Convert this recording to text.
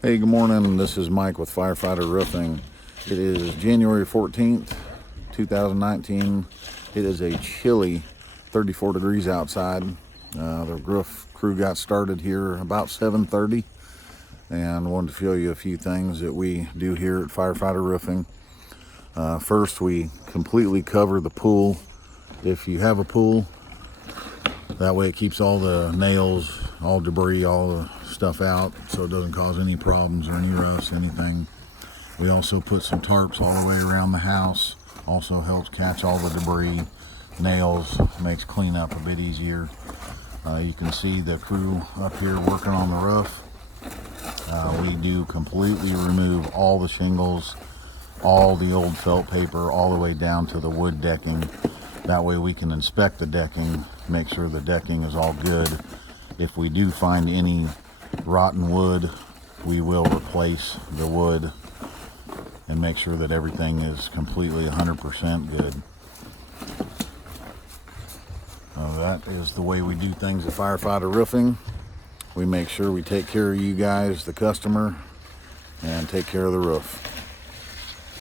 Hey, good morning. This is Mike with Firefighter Roofing. It is January 14th, 2019. It is a chilly 34 degrees outside. The roof crew got started here about 7:30 and wanted to show you a few things that we do here at Firefighter Roofing. First, we completely cover the pool. If you have a pool, that way it keeps all the nails, all debris, all the stuff out, so it doesn't cause any problems or any rust, anything. We also put some tarps all the way around the house. Also helps catch all the debris, nails, makes cleanup a bit easier. You can see the crew up here working on the roof. We do completely remove all the shingles, all the old felt paper, all the way down to the wood decking. That way we can inspect the decking, make sure the decking is all good. If we do find any rotten wood, we will replace the wood and make sure that everything is completely 100% good. That is the way we do things at Firefighter Roofing. We make sure we take care of you guys, the customer, and take care of the roof.